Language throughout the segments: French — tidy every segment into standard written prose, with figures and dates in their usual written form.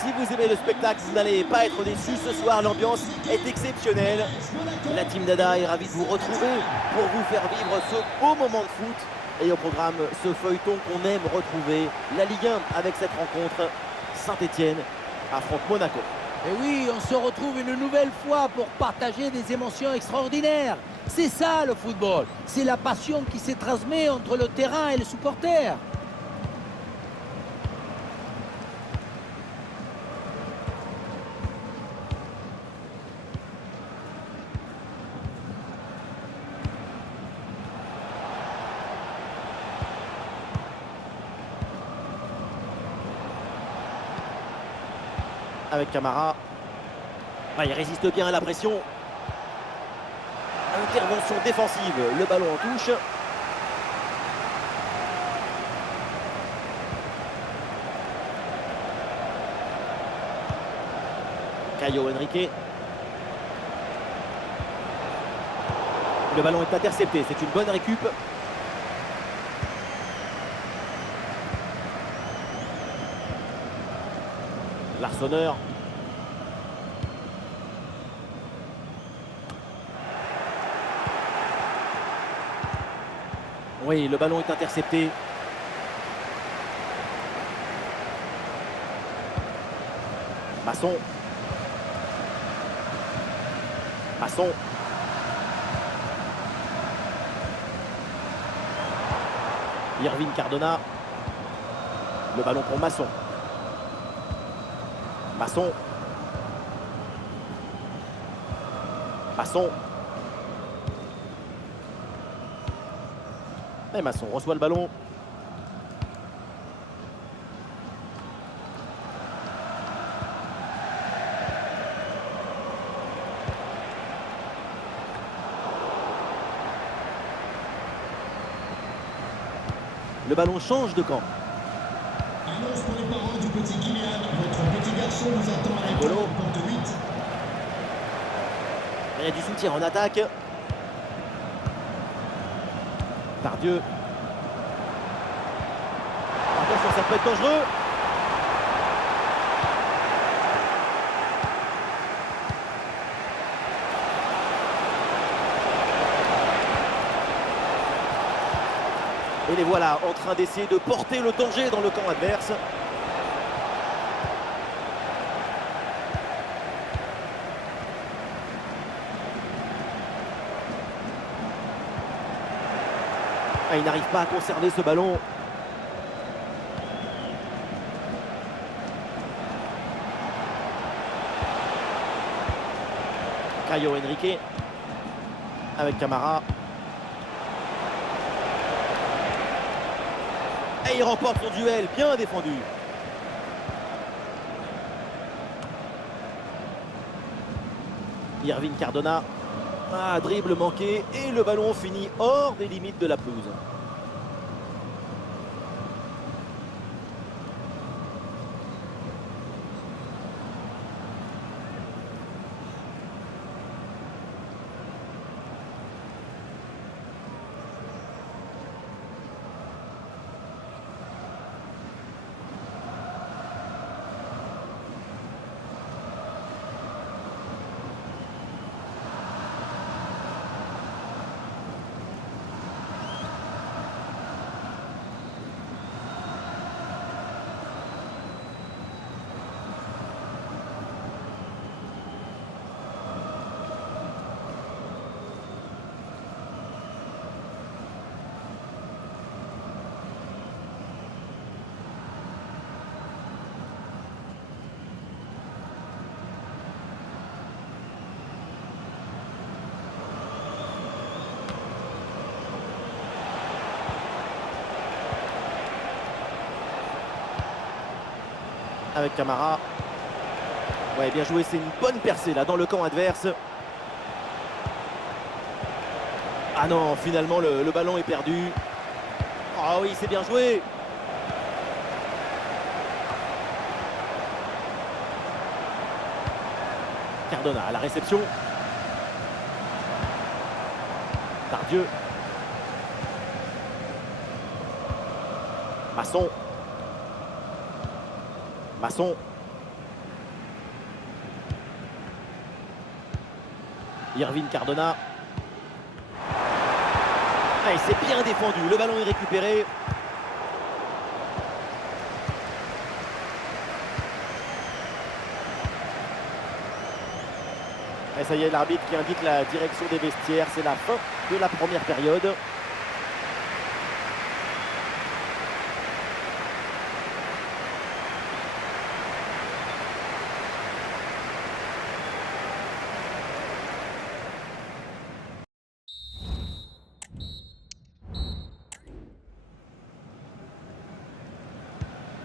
Si vous aimez le spectacle, vous n'allez pas être déçus ce soir, l'ambiance est exceptionnelle. La Team Dada est ravie de vous retrouver pour vous faire vivre ce beau moment de foot. Et au programme, ce feuilleton qu'on aime retrouver, la Ligue 1 avec cette rencontre, Saint-Etienne affronte Monaco. Et oui, on se retrouve une nouvelle fois pour partager des émotions extraordinaires. C'est ça le football, c'est la passion qui se transmet entre le terrain et les supporters. Avec Camara. Il résiste bien à la pression. Intervention défensive, le ballon en touche. Caio Henrique. Le ballon est intercepté, c'est une bonne récup. Larsonneur. Oui, le ballon est intercepté. Masson. Masson. Irvine Cardona. Le ballon pour Masson. Masson. Masson. Et Masson reçoit le ballon. Le ballon change de camp. Annonce pour les parents du petit Kylian. Votre petit garçon vous attend à l'école Golo. en porte 8. Il y a du soutien en attaque. Tardieu. Attention, ça peut être dangereux. Et les voilà en train d'essayer de porter le danger dans le camp adverse. Il n'arrive pas à conserver ce ballon. Caio Henrique avec Camara. Et il remporte son duel, bien défendu. Irvine Cardona. Dribble manqué et le ballon finit hors des limites de la pelouse. Avec Camara. Ouais, bien joué, c'est une bonne percée là dans le camp adverse. Ah non, finalement le ballon est perdu. Ah oui, c'est bien joué. Cardona à la réception. Tardieu. Masson. Masson. Irvine Cardona. Ah, il s'est bien défendu. Le ballon est récupéré. Et ça y est, l'arbitre qui indique la direction des vestiaires. C'est la fin de la première période.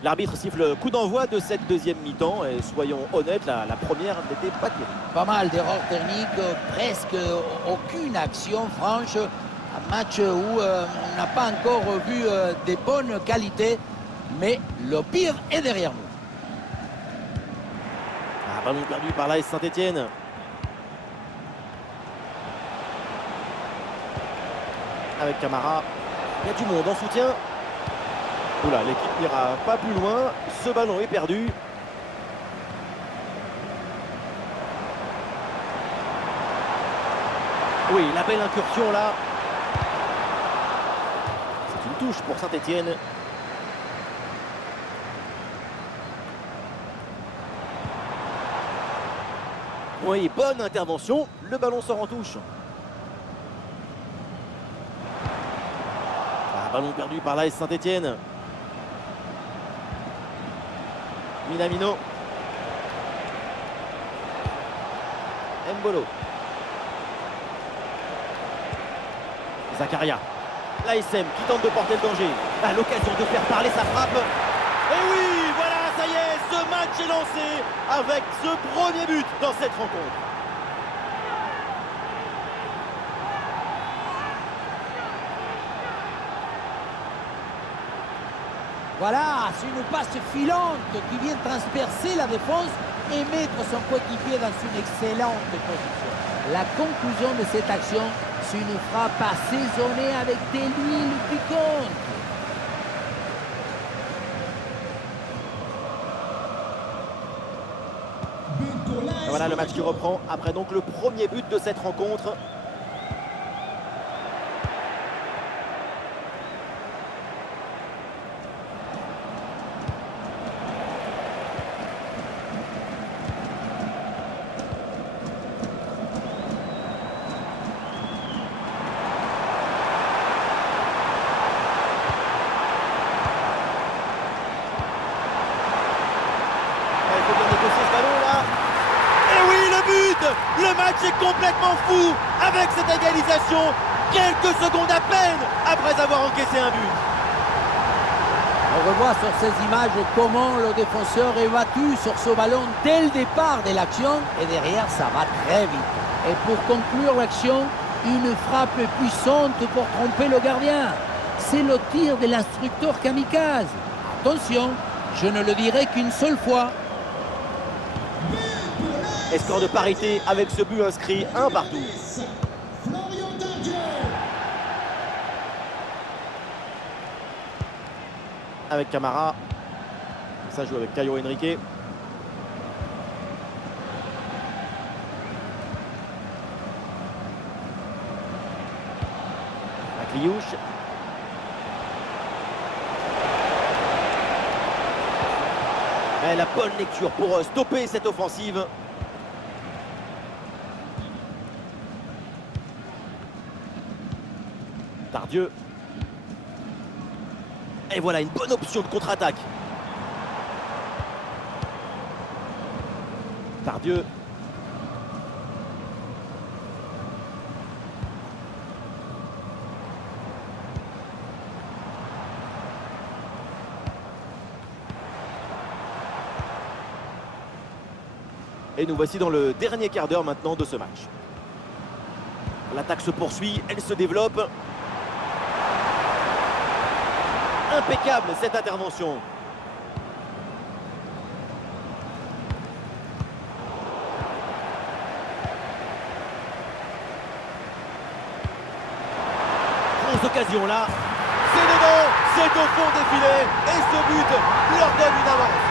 L'arbitre siffle coup d'envoi de cette deuxième mi-temps et soyons honnêtes, la première n'était pas terrible. Pas mal d'erreurs techniques, presque aucune action franche. Un match où on n'a pas encore vu des bonnes qualités, mais le pire est derrière nous. Ah, ballon perdu par l'AS Saint-Etienne. Avec Camara. Il y a du monde en soutien. Oula, l'équipe n'ira pas plus loin. Ce ballon est perdu. Oui, la belle incursion là. C'est une touche pour Saint-Etienne. Oui, bonne intervention. Le ballon sort en touche. Ah, ballon perdu par l'AS Saint-Etienne. Minamino. Mbolo. Zakaria. L'ASM qui tente de porter le danger. À l'occasion de faire parler sa frappe. Et oui, voilà, ça y est, ce match est lancé avec ce premier but dans cette rencontre. Voilà, c'est une passe filante qui vient transpercer la défense et mettre son coéquipier dans une excellente position. La conclusion de cette action, c'est une frappe assaisonnée avec de l'huile piquante. Et voilà le match qui reprend après donc le premier but de cette rencontre. Le match est complètement fou avec cette égalisation quelques secondes à peine après avoir encaissé un but. On revoit sur ces images comment le défenseur est battu sur ce ballon dès le départ de l'action et derrière ça va très vite. Et pour conclure l'action, une frappe puissante pour tromper le gardien. C'est le tir de l'instructeur kamikaze. Attention, je ne le dirai qu'une seule fois. Et score de parité avec ce but inscrit, un partout. Avec Camara. Ça joue avec Caio Henrique. Kliouche. Et la bonne lecture pour stopper cette offensive. Tardieu. Et voilà une bonne option de contre-attaque. Tardieu. Et nous voici dans le dernier quart d'heure maintenant de ce match. L'attaque se poursuit, elle se développe. Impeccable cette intervention. Grosse occasion là. C'est dedans, c'est au fond des filets. Et ce but leur donne une avance.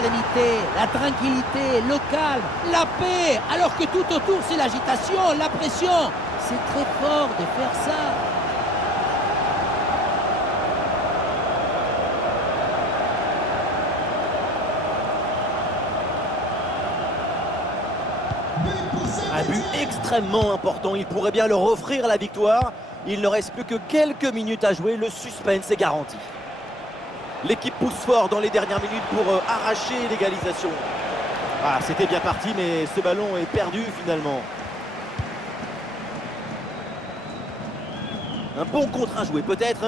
sérénité, la tranquillité, le calme, la paix, alors que tout autour c'est l'agitation, la pression. C'est très fort de faire ça. Un but extrêmement important, il pourrait bien leur offrir la victoire. Il ne reste plus que quelques minutes à jouer, le suspense est garanti. L'équipe pousse fort dans les dernières minutes pour arracher l'égalisation. Ah, c'était bien parti, mais ce ballon est perdu finalement. Un bon contre à jouer peut-être.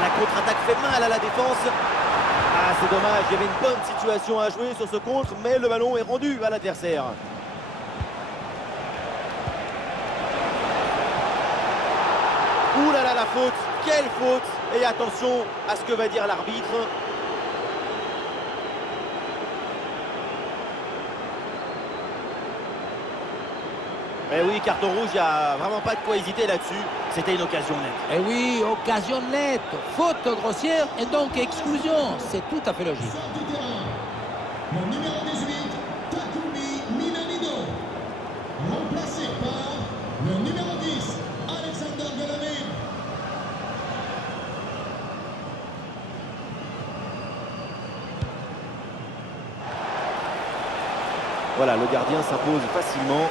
La contre-attaque fait mal à la défense. Ah, c'est dommage, il y avait une bonne situation à jouer sur ce contre, mais le ballon est rendu à l'adversaire. Ouh là là, la faute, quelle faute! Et attention à ce que va dire l'arbitre. Eh oui, carton rouge, il n'y a vraiment pas de quoi hésiter là-dessus. C'était une occasion nette. Et oui, occasion nette, faute grossière et donc exclusion. C'est tout à fait logique. Sort du terrain. Le numéro 18, Takumi Minamino. Remplacé par le numéro 10, Alexander Golovin. Voilà, le gardien s'impose facilement.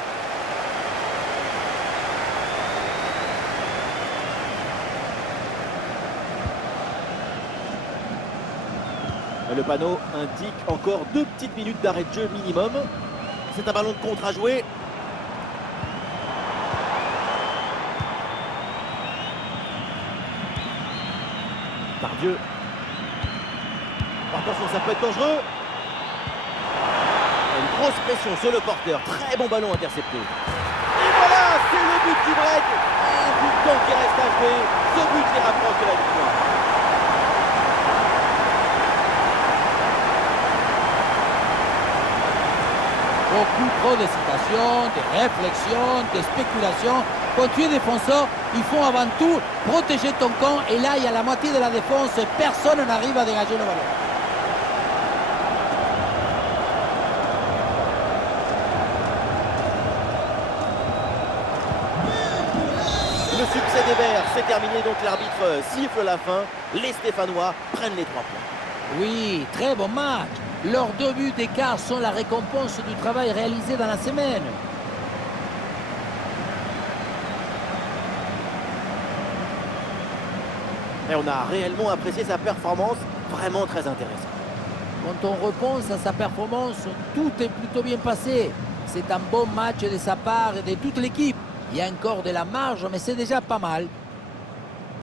Le panneau indique encore 2 petites minutes d'arrêt de jeu minimum. C'est un ballon de contre à jouer. Pardieu. Attention, ça peut être dangereux. Une grosse pression sur le porteur. Très bon ballon intercepté. Et voilà, c'est le but du break. Un bout de temps qui reste à jouer. Ce but les rapproche de la victoire. Beaucoup trop d'hésitation, de réflexion, de spéculation. Quand tu es défenseur, il faut avant tout protéger ton camp. Et là, il y a la moitié de la défense. Personne n'arrive à dégager le ballon. Le succès des Verts, c'est terminé. Donc l'arbitre siffle la fin. Les Stéphanois prennent les 3 points. Oui, très bon match. Leurs 2 buts d'écart sont la récompense du travail réalisé dans la semaine. Et on a réellement apprécié sa performance, vraiment très intéressante. Quand on repense à sa performance, tout est plutôt bien passé. C'est un bon match de sa part et de toute l'équipe. Il y a encore de la marge, mais c'est déjà pas mal.